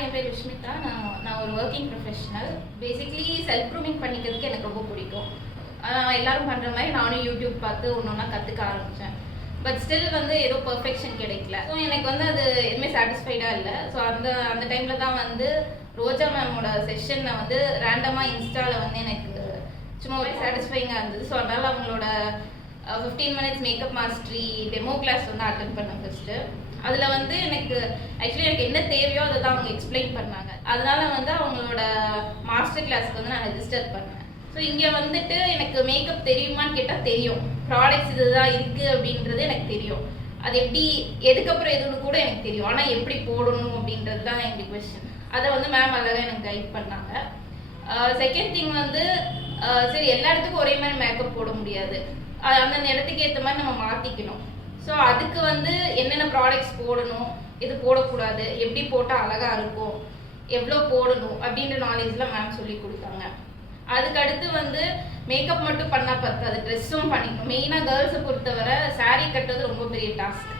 என் பேர் விஷ்மிதா. நான் ஒரு working professional. Basically self grooming பண்ணிக்கிறதுக்கு எனக்கு ரொம்ப பிடிக்கும். எல்லாரும் பண்ணுற மாதிரி நானும் யூடியூப் பார்த்து ஒன்று ஒன்றா கற்றுக்க ஆரம்பித்தேன். பட் ஸ்டில் வந்து ஏதோ பர்ஃபெக்ஷன் கிடைக்கல. ஸோ எனக்கு வந்து அது எதுவுமே சாட்டிஸ்ஃபைடாக இல்லை. ஸோ அந்த டைமில் தான் வந்து ரோஜா மேமோட செஷனை வந்து ரேண்டமாக இன்ஸ்டாவில் வந்து எனக்கு சும்மா ஒரே சாட்டிஸ்ஃபைங்காக இருந்தது. ஸோ அதனால் அவங்களோட 15 minutes makeup mastery demo class வந்து அட்டென்ட் பண்ணேன் ஃபஸ்ட்டு. அதில் வந்து எனக்கு என்ன தேவையோ அதை தான் அவங்க எக்ஸ்பிளைன் பண்ணாங்க. அதனால வந்து அவங்களோட மாஸ்டர் கிளாஸ்க்கு வந்து நான் ரெஜிஸ்டர் பண்ணேன். ஸோ இங்கே வந்துட்டு எனக்கு மேக்கப் தெரியுமான்னு கேட்டால் தெரியும். ப்ராடக்ட்ஸ் இதுதான் இருக்குது அப்படின்றது எனக்கு தெரியும். அது எப்படி எதுக்கப்புறம் எதுன்னு கூட எனக்கு தெரியும். ஆனால் எப்படி போடணும் அப்படின்றது தான் எங்களுக்கு கொஸ்டின். அதை வந்து மேம் அழகாக எனக்கு கைட் பண்ணாங்க. செகண்ட் திங் வந்து சரி, எல்லா இடத்துக்கும் ஒரே மாதிரி மேக்கப் போட முடியாது. அந்தந்த இடத்துக்கு ஏற்ற மாதிரி நம்ம மாற்றிக்கணும். ஸோ அதுக்கு வந்து என்னென்ன ப்ராடக்ட்ஸ் போடணும், இது போடக்கூடாது, எப்படி போட்டால் அழகாக இருக்கும், எவ்வளோ போடணும் அப்படின்ற நாலேஜ்லாம் மேம் சொல்லி கொடுத்தாங்க. அதுக்கடுத்து வந்து மேக்கப் மட்டும் பண்ணால் பத்தாது, ட்ரெஸ்ஸும் பண்ணிக்கணும். மெயினாக கேர்ள்ஸை பொறுத்தவரை சாரீ கட்டுறது ரொம்ப பெரிய டாஸ்க்,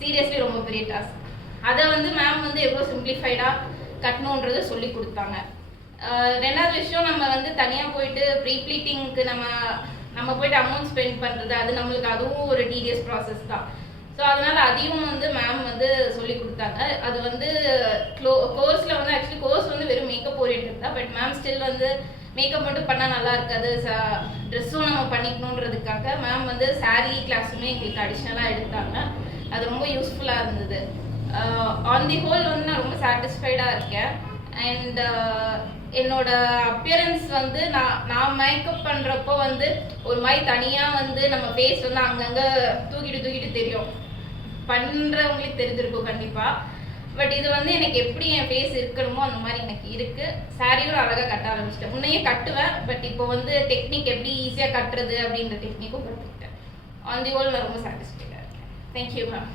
சீரியஸ்லி ரொம்ப பெரிய டாஸ்க். அதை வந்து மேம் வந்து எவ்வளோ சிம்பிளிஃபைடாக கட்டணுன்றதை சொல்லி கொடுத்தாங்க. ரெண்டாவது விஷயம், நம்ம வந்து தனியாக போயிட்டு ப்ரீ ப்ளீட்டிங்க்கு நம்ம போயிட்டு அமௌண்ட் ஸ்பெண்ட் பண்ணுறது, அது நம்மளுக்கு அதுவும் ஒரு டீடியஸ் ப்ராசஸ் தான். ஸோ அதனால் அதையும் வந்து மேம் வந்து சொல்லி கொடுத்தாங்க. அது வந்து கோர்ஸில் வந்து ஆக்சுவலி கோர்ஸ் வந்து வெறும் மேக்கப் ஓரியன்ட் தான். பட் மேம் ஸ்டில் வந்து மேக்கப் மட்டும் பண்ணால் நல்லா இருக்காது, ட்ரெஸ்ஸும் நம்ம பண்ணிக்கணுன்றதுக்காக மேம் வந்து சாரீ கிளாஸுமே எங்களுக்கு அடிஷ்னலாக எடுத்தாங்க. அது ரொம்ப யூஸ்ஃபுல்லாக இருந்தது. ஆன் தி ஹோல் வந்து நான் ரொம்ப சாட்டிஸ்ஃபைடாக இருக்கேன். அண்ட் என்னோட அப்பியரன்ஸ் வந்து நான் மேக்கப் பண்ணுறப்போ வந்து ஒரு மாதிரி தனியாக வந்து நம்ம ஃபேஸ் வந்து அங்கங்கே தூக்கிட்டு தெரியும். பண்ணுறவங்களுக்கு தெரிஞ்சிருக்கும் கண்டிப்பாக. பட் இது வந்து எனக்கு எப்படி என் ஃபேஸ் இருக்கணுமோ அந்த மாதிரி எனக்கு இருக்குது. சாரியும் அழகாக கட்ட ஆரம்பிச்சிட்டேன். முன்னையே கட்டுவேன், பட் இப்போ வந்து டெக்னிக் எப்படி ஈஸியாக கட்டுறது அப்படின்ற டெக்னிக்கும் கற்றுக்கிட்டேன். ஆன் தி ஹோல் நான் ரொம்ப சாட்டிஸ்ஃபைடாக இருக்கேன். Thank you ma'am.